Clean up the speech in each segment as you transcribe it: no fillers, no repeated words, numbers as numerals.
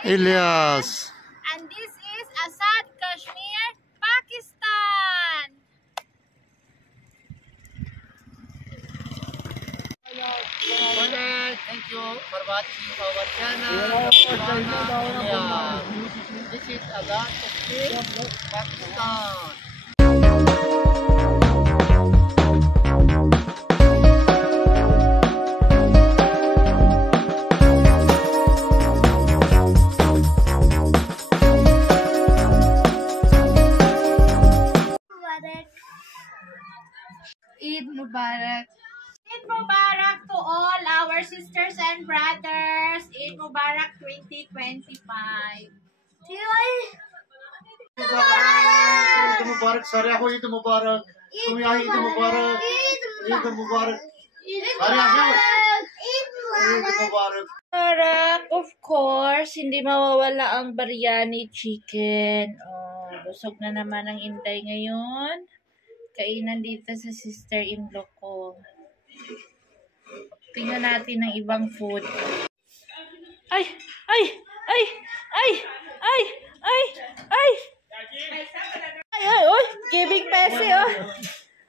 Ilyas. And this is Azad, Kashmir, Pakistan. Thank you for watching our channel. This is Azad, Kashmir, Pakistan. Eid Mubarak. Eid Mubarak to all our sisters and brothers. Eid Mubarak 2025. Eid Mubarak सारे को Eid Mubarak. तुम्हें Eid Mubarak. Eid Mubarak. सारे Eid Mubarak. Mubarak, of course, hindi mawawala ang biryani chicken. Oh, busog na naman ang Inday ngayon. Kainan dito sa sister-in-law ko. Tingnan natin ang ibang food. Ay! Ay! Ay! Ay! Ay! Ay! Ay! Ay! Ay! Oy! Giving pese, oh!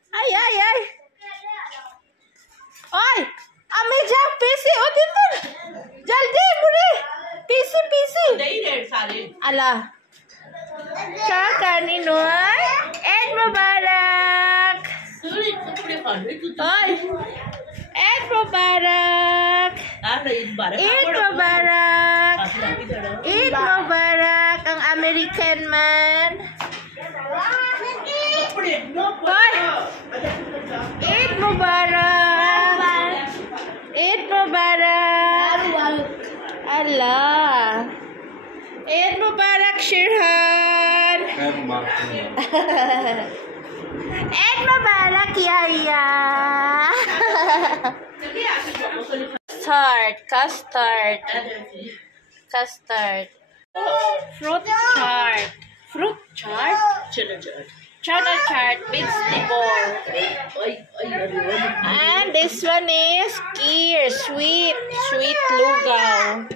Ay! Ay! Ay! Oy! Ame ja pese, oh! Dito! Jaldi! Budi! Pese! Pese! Ala! Kakan Inoy! Eid Mubarak! Oy! Eid Mubarak! Eid Mubarak! Eid Mubarak! Ang American man! Oy! Eid Mubarak! Eid Mubarak! Allah! Eid Mubarak, Shirhan! Eid Mubarak, Yaya! Custard. Fruit chart. Fruit chart? Chana chart, vegetable. And this one is kheer, sweet lugaw.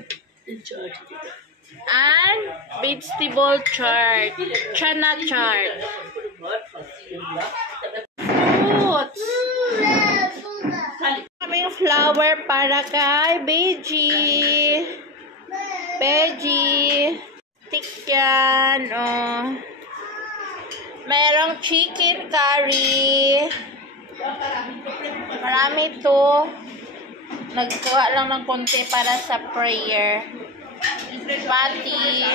And vegetable chart, chana chart. Fruits. Kaming flour para kay Veggie. Tikyan, oh. Merong chicken curry. Marami to. Nagkuha lang ng konti para sa prayer. Pati.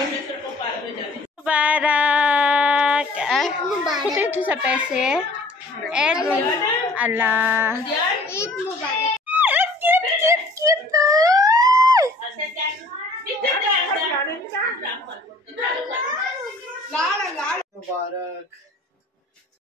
Mubarak. Puti ito sa pese. Eid Mubarak. Ala. Eid Mubarak. Cute to. Mubarak.